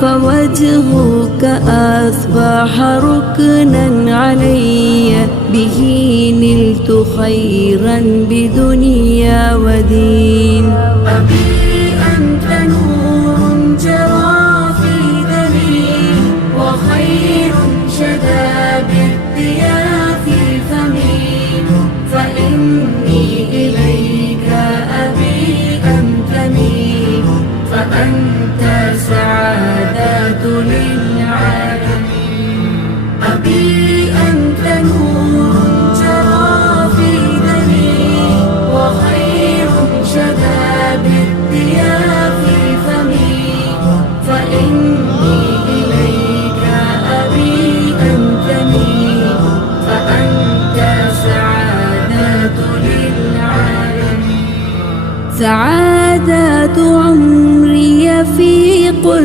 فوجهك أصبح ركنا علي، به نلت خيرا بدنيا ودين. أبي أنت نور جرى في دمي، وخير شدا بالضياء في فمي، فإني إليك أبي أنتمي، فأنت سعادة لي